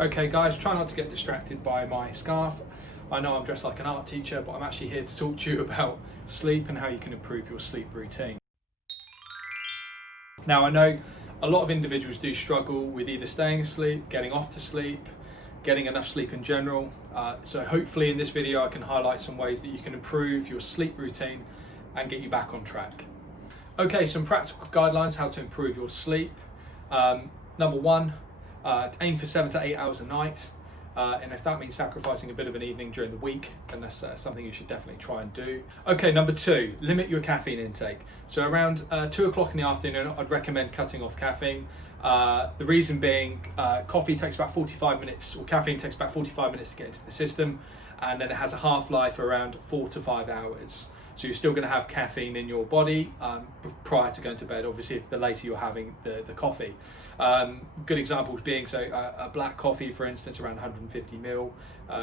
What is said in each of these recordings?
Okay guys, try not to get distracted by my scarf. I know I'm dressed like an art teacher, but I'm actually here to talk to you about sleep and how you can improve your sleep routine. Now I know a lot of individuals do struggle with either staying asleep, getting off to sleep, getting enough sleep in general. So hopefully in this video I can highlight some ways that you can improve your sleep routine and get you back on track. Okay, some practical guidelines how to improve your sleep. Number one, aim for 7 to 8 hours a night, and if that means sacrificing a bit of an evening during the week, then that's something you should definitely try and do. Okay, number two, limit your caffeine intake. So around 2 o'clock in the afternoon, I'd recommend cutting off caffeine. The reason being, coffee takes about 45 minutes, or caffeine takes about 45 minutes to get into the system, and then it has a half-life around 4 to 5 hours. So you're still going to have caffeine in your body prior to going to bed, obviously if the later you're having the coffee. Good examples being, so a black coffee, for instance, around 150 ml,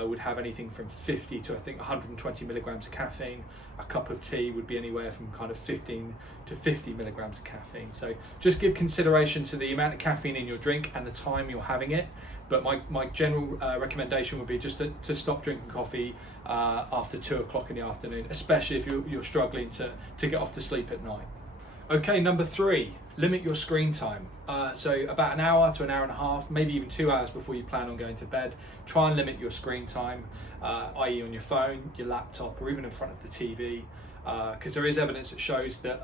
would have anything from 50 to I think 120 milligrams of caffeine. A cup of tea would be anywhere from kind of 15 to 50 milligrams of caffeine. So just give consideration to the amount of caffeine in your drink and the time you're having it. But my general recommendation would be just to stop drinking coffee after 2 o'clock in the afternoon, especially if you're struggling to get off to sleep at night. Okay, number three, limit your screen time. So about an hour to an hour and a half, maybe even 2 hours before you plan on going to bed. Try and limit your screen time, i.e. on your phone, your laptop, or even in front of the TV. Because there is evidence that shows that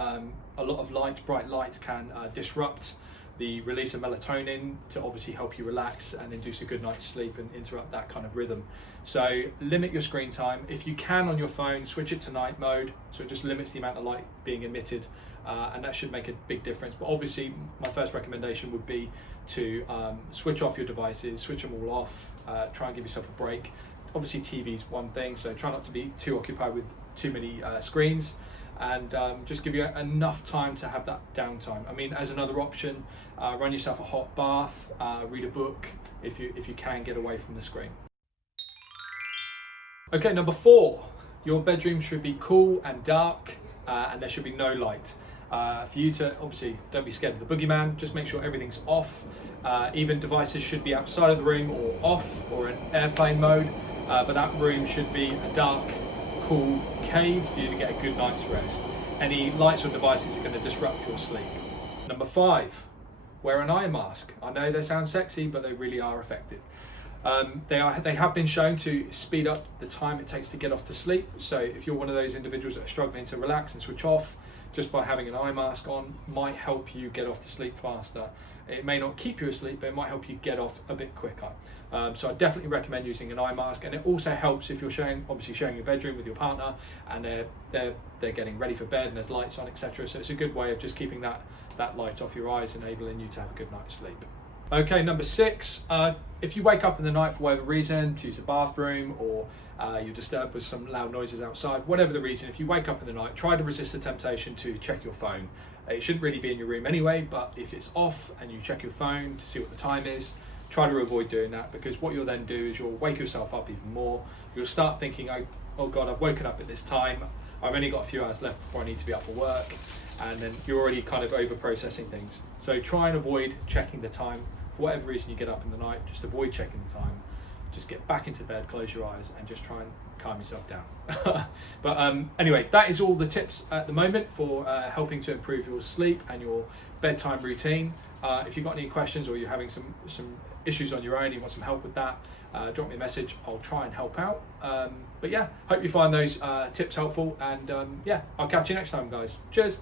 a lot of bright lights can disrupt the release of melatonin to obviously help you relax and induce a good night's sleep and interrupt that kind of rhythm. So limit your screen time. If you can on your phone, switch it to night mode, so it just limits the amount of light being emitted, and that should make a big difference. But obviously my first recommendation would be to switch off your devices, switch them all off, try and give yourself a break. Obviously TV is one thing, so try not to be too occupied with too many screens, and just give you enough time to have that downtime. I mean, as another option, run yourself a hot bath, read a book if you can get away from the screen. Okay, number four, your bedroom should be cool and dark, and there should be no light. For you to, obviously, don't be scared of the boogeyman, just make sure everything's off. Even devices should be outside of the room or off or in airplane mode, but that room should be a dark, cool cave for you to get a good night's rest. Any lights or devices are going to disrupt your sleep. Number five, wear an eye mask. I know they sound sexy, but they really are effective. They have been shown to speed up the time it takes to get off to sleep. So if you're one of those individuals that are struggling to relax and switch off, just by having an eye mask on might help you get off to sleep faster. It may not keep you asleep, but it might help you get off a bit quicker. So I definitely recommend using an eye mask, and it also helps if you're sharing your bedroom with your partner and they're getting ready for bed and there's lights on, etc. So it's a good way of just keeping that light off your eyes, enabling you to have a good night's sleep. Okay, number six, if you wake up in the night for whatever reason, to use the bathroom, or you're disturbed with some loud noises outside, whatever the reason, if you wake up in the night, try to resist the temptation to check your phone. It shouldn't really be in your room anyway, but if it's off and you check your phone to see what the time is, try to avoid doing that, because what you'll then do is you'll wake yourself up even more. You'll start thinking, oh God, I've woken up at this time, I've only got a few hours left before I need to be up for work, and then you're already kind of over processing things. So try and avoid checking the time. For whatever reason you get up in the night, just avoid checking the time. Just get back into bed, close your eyes, and just try and calm yourself down. But anyway, that is all the tips at the moment for helping to improve your sleep and your bedtime routine. If you've got any questions or you're having some issues on your own, you want some help with that, drop me a message. I'll try and help out. But yeah, hope you find those tips helpful, and yeah, I'll catch you next time, guys. Cheers.